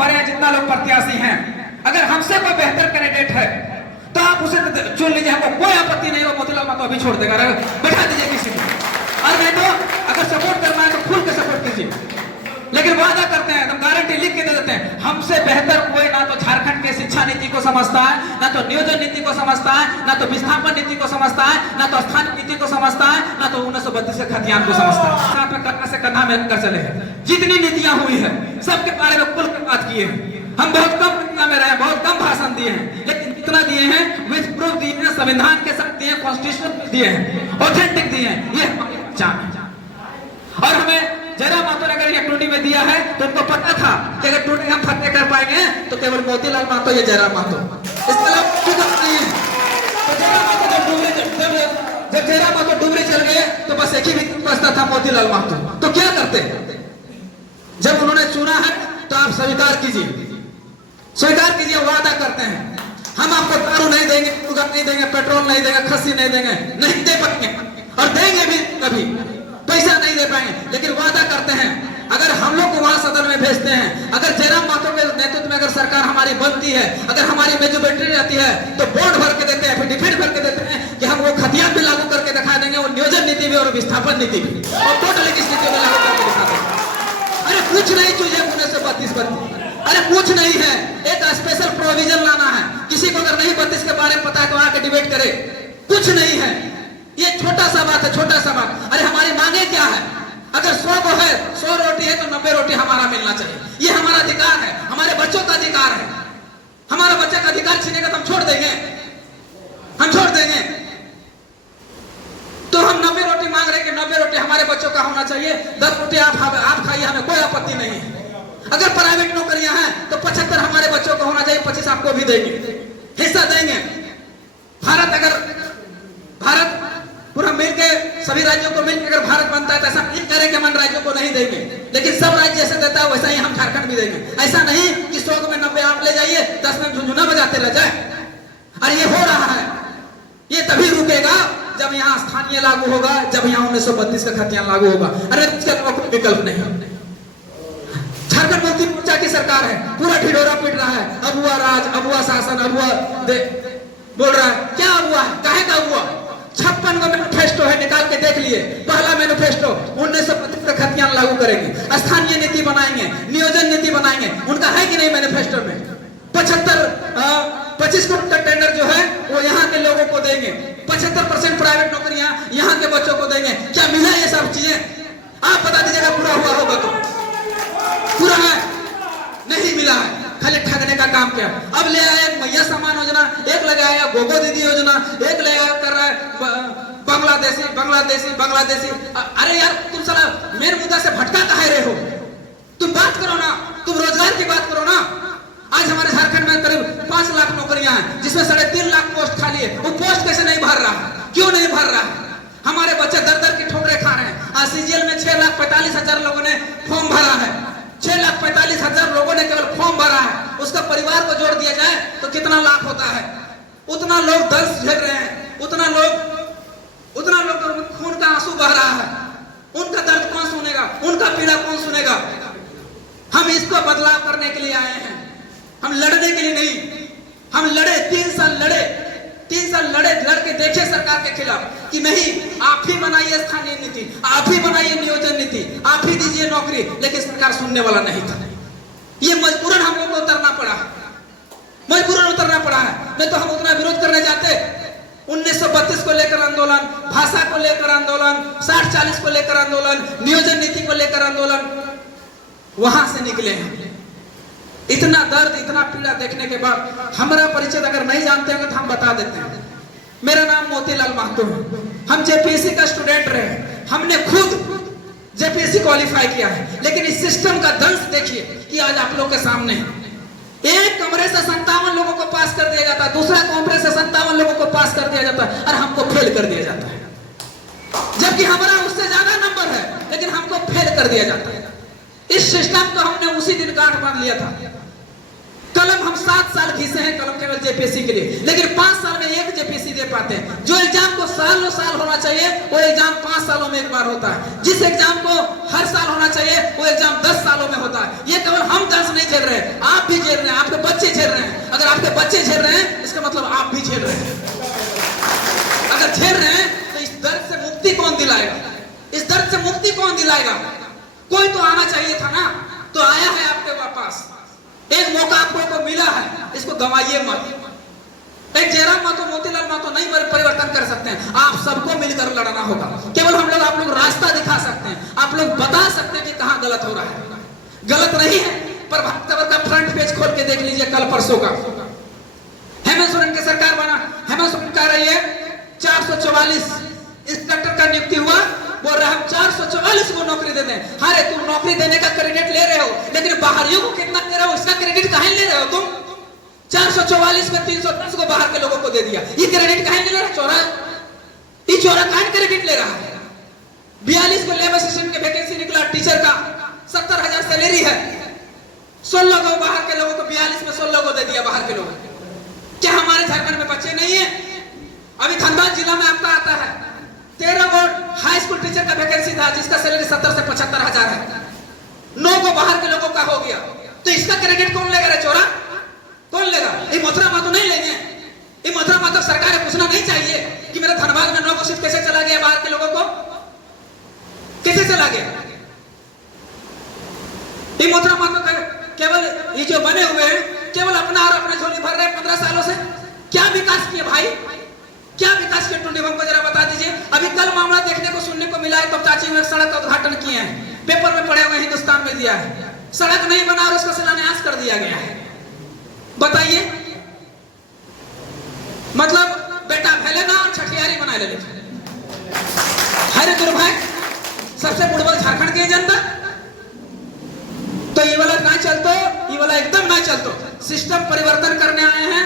हमारे यहाँ जितना लोग प्रत्याशी हैं, अगर हमसे कोई बेहतर कैंडिडेट है तो आप उसे चुन लीजिए, हमको कोई आपत्ति नहीं हो। मोतीलाल महतो अभी छोड़ देगा, बैठा दीजिए किसी को, और नहीं तो अगर सपोर्ट करना है तो खुल के सपोर्ट कीजिए। लेकिन वादा करते हैं, एकदम गारंटी लिख के दे देते हैं, हमसे बेहतर कोई ना तो झारखंड के शिक्षा नीति को समझता है, ना तो नियोजन नीति को समझता है, ना तो विस्थापन नीति को समझता है, ना तो स्थानीय नीति को समझता है, ना तो 1932 के खतियान को समझता है। साथ में कंधा से कंधा मिलकर चले हैं। जितनी नीतियां हुई है सबके बारे में खुल के बात किए हैं। हम बहुत कम मीडिया में रहे, बहुत कम भाषण दिए हैं, लेकिन जितना दिए हैं विथ प्रूफ दिए हैं, संविधान के साथ दिए हैं, कॉन्स्टिट्यूशन दिए हैं, ऑथेंटिक दिए हैं। ये हमारी पहचान है। और हमें जयराम महतो ने अगर ये टूटी में दिया है तो उनको पता था कि अगर टूटी हम फतेह कर पाएंगे तो केवल मोतीलाल महतो या जयराम महतो, इसके अलावा कुछ नहीं है। तो जयराम महतो जब जयराम महतो डुबरी चल गए तो बस एक ही विकल्प बचता था, मोतीलाल महतो। तो क्या करते, जब उन्होंने चुना है तो आप स्वीकार कीजिए, स्वीकार कीजिए। वादा करते हैं हम आपको दारू नहीं देंगे, शुगर नहीं देंगे, पेट्रोल नहीं देंगे, खस्सी नहीं देंगे, नहीं दे पाएंगे और देंगे भी कभी, पैसा नहीं दे पाएंगे, लेकिन वादा करते हैं अगर हम लोग को वहां सदन में भेजते हैं, अगर जयराम महतो के नेतृत्व में अगर सरकार हमारी बनती है, अगर हमारी मेजोरिटी रहती है तो बॉन्ड भर के देते हैं, एफिडेविट भर के देते हैं कि हम वो खतियान भी लागू करके दिखा देंगे, वो नियोजन नीति भी और विस्थापन नीति भी, और टोटली किस नीति में लागू करके दिखा देंगे। अरे कुछ नहीं चाहिए 1932, अरे कुछ नहीं है, एक स्पेशल प्रोविजन लाना है। किसी को अगर नहीं 32 के बारे में पता है तो आके डिबेट करे, कुछ नहीं है। ये छोटा सा बात है, छोटा सा बात। अरे हमारी मांगे क्या है, अगर 100 को है 100 रोटी है तो 90 रोटी हमारा मिलना चाहिए, ये हमारा अधिकार है, हमारे बच्चों का अधिकार है। हमारा बच्चे का अधिकार छीनेगा तो हम छोड़ देंगे, हम छोड़ देंगे। तो हम 90 रोटी मांग रहे कि 90 रोटी हमारे बच्चों का होना चाहिए, 10 रोटी आप खाइए, हमें कोई आपत्ति नहीं है। अगर प्राइवेट नौकरियां हैं तो 75 हमारे बच्चों को होना चाहिए, 25 आपको भी देंगे, हिस्सा देंगे। भारत पूरा मिलके सभी राज्यों को मिलकर अगर भारत बनता है तो ऐसा नहीं करें कि हम राज्यों को नहीं देंगे, लेकिन सब राज्य जैसे देता है वैसा ही हम झारखंड भी देंगे। ऐसा नहीं कि 100 में 90 आप ले जाइए, 10 में झुंझुना बजाते रह जाए। अरे ये हो रहा है, ये तभी रुकेगा जब यहाँ स्थानीय लागू होगा, जब यहाँ 1932 का खतियान लागू होगा। अरे इसके अलावा कोई विकल्प नहीं। झारखंड मुक्ति मोर्चा की सरकार है, पूरा ढिढोरा पीट रहा है, अबुआ राज, अबुआ शासन, बोल रहा है। क्या हुआ है, काहे का हुआ? 56 का मैनिफेस्टो है, निकाल के देख लिए। पहला मैनिफेस्टो 1932 का खतियान लागू करेंगे, स्थानीय नीति बनाएंगे, नियोजन नीति बनाएंगे। उनका है कि नहीं मैनिफेस्टो में? 25 करोड़ तक टेंडर जो है वो यहाँ के लोगों को देंगे, 75% प्राइवेट नौकरियां यहाँ के बच्चों को देंगे। क्या मिला ये सब चीजें? आप बता दीजिएगा, पूरा हुआ होगा तो। पूरा है? नहीं मिला है, खाली ठगने का काम किया। अब ले आया मैया सम्मान योजना, एक लगाया गोगो दीदी योजना, एक ले आया कर रहा है बांग्लादेशी। अरे यार तुम साला मेन मुद्दा से भटका काहे रहे हो? तुम बात करो ना, तुम रोजगार की बात करो ना। आज हमारे झारखंड में करीब 5 लाख नौकरियां हैं, जिसमें 3.5 लाख पोस्ट खाली है। वो पोस्ट कैसे नहीं भर रहा है? क्यों नहीं भर रहा है? हमारे बच्चे दर दर की ठोकरे खा रहे हैं। आज सीजीएल में 6,45,000 लोगों ने फॉर्म भरा है, 6,45,000 लोगों ने केवल फॉर्म भरा है। उसका परिवार को जोड़ दिया जाए तो कितना लाख होता है? उतना लोग दर्द झेल रहे हैं, उतना लोग खून का आंसू बह रहा है। उनका दर्द कौन सुनेगा? उनका पीड़ा कौन सुनेगा? हम इसको बदलाव करने के लिए आए हैं, हम लड़ने के लिए नहीं। हम लड़े, 3 साल लड़े, लड़के देखे सरकार के खिलाफ कि नहीं, आप ही बनाइए स्थानीय नीति, आप ही बनाइए नियोजन नीति, आप ही दीजिए नौकरी, लेकिन सरकार सुनने वाला नहीं था। ये मजबूरन हम लोग को उतरना पड़ा है, नहीं तो हम उतना विरोध करने जाते। 1932 को लेकर आंदोलन, भाषा को लेकर आंदोलन, 60-40 को लेकर आंदोलन, नियोजन नीति को लेकर आंदोलन, वहां से निकले हैं। इतना दर्द, इतना पीड़ा देखने के बाद हमारा परिचय अगर नहीं जानते हैं तो हम बता देते हैं। मेरा नाम मोतीलाल महतो है, हम जेपीएससी का स्टूडेंट रहे, हमने खुद जेपीएससी क्वालिफाई किया है। लेकिन इस सिस्टम का दंश देखिए कि आज आप लोग के सामने है। एक कमरे से 57 लोगों को पास कर दिया जाता है, दूसरा कमरे से 57 लोगों को पास कर दिया जाता है, और हमको फेल कर दिया जाता है। जबकि हमारा उससे ज्यादा नंबर है, लेकिन हमको फेल कर दिया जाता है। इस सिस्टम को हमने उसी दिन गांठ बांध लिया था। कलम हम 7 साल घिसे हैं, कलम केवल जेपीएससी के लिए, लेकिन 5 साल में एक जेपीएससी दे पाते हैं। जो एग्जाम को सालों साल होना चाहिए वो एग्जाम 5 सालों में एक बार होता है। जिस एग्जाम को हर साल होना चाहिए वो एग्जाम 10 सालों में होता है। ये केवल हम दर्श नहीं झेल रहे, आप बच्चे झेल रहे हैं इसका मतलब आप भी झेल रहे हैं। अगर झेल रहे हैं तो इस दर्द से मुक्ति कौन दिलाएगा? इस दर्द से मुक्ति कौन दिलाएगा? कोई तो आना चाहिए था ना, तो आया है आपके पास। एक मौका आपको मिला है, इसको गंवाइए मत। एक जयराम महतो, मोतीलाल महतो नहीं परिवर्तन कर सकते हैं, आप सबको मिलकर लड़ना होगा। केवल हम लोग आप लोग रास्ता दिखा सकते हैं, आप लोग बता सकते हैं कि कहां गलत हो रहा है। गलत नहीं है पर भागवत का फ्रंट पेज खोल के देख लीजिए कल परसों का। हेमंत सोरेन की सरकार बना, हेमंत सोरेन कह रही है 444 इंस्पेक्टर का नियुक्ति हुआ, बोल रहे हम 444 को नौकरी दे दें। अरे तुम नौकरी देने का क्रेडिट ले रहे हो, लेकिन बाहरियों को कितना दे रहे हो इसका क्रेडिट कहां ले रहे हो तुम? 444 में 310 को बाहर के लोगों को दे दिया, ये क्रेडिट कहां ले रहा है? चोरा, ये चोरा कहां क्रेडिट ले रहा है? 42 को लेबर असिस्टेंट के वैकेंसी निकला, टीचर का 70,000 सैलरी है, 16 को बाहर के लोगों को, 42 में 16 को दे दिया बाहर के लोगों को। क्या हमारे झारखंड में बच्चे नहीं है? अभी धनबाद जिला में आपका आता है 13 बोर्ड हाई स्कूल टीचर का वैकेंसी था, जिसका सैलरी 70 से 75,000 है, 9 को बाहर के लोगों का हो गया। तो इसका क्रेडिट कौन लेगा रे चोरा? कौन लेगा? ये मथुरा महतो नहीं लेंगे। ये मथुरा महतो सरकार को पूछना नहीं चाहिए कि मेरा धनबाद में 9 को शिफ्ट कैसे चला गया बाहर के लोगों को, कैसे चला गया? ये मथुरा महतो केवल ये जो बने हुए हैं केवल अपना और अपने झोली भर रहे हैं 15 सालों से। क्या विकास किए भाई? क्या विकास किए टुंडी हमको जरा बता दीजिए। अभी कल मामला देखने को सुनने को मिला है, तो चाची में सड़क का उद्घाटन किए हैं, पेपर में पढ़े हुए हिंदुस्तान में दिया है, सड़क नहीं बना और उसका शिलान्यास कर दिया गया है। बताइए, मतलब बेटा फैलेगा और छठियारी बना ले। हरे दुर्भाग्य, सबसे बुड़बक झारखंड की जनता। तो ये वाला ना चलतो, ये वाला एकदम ना चलतो। सिस्टम परिवर्तन करने आए हैं।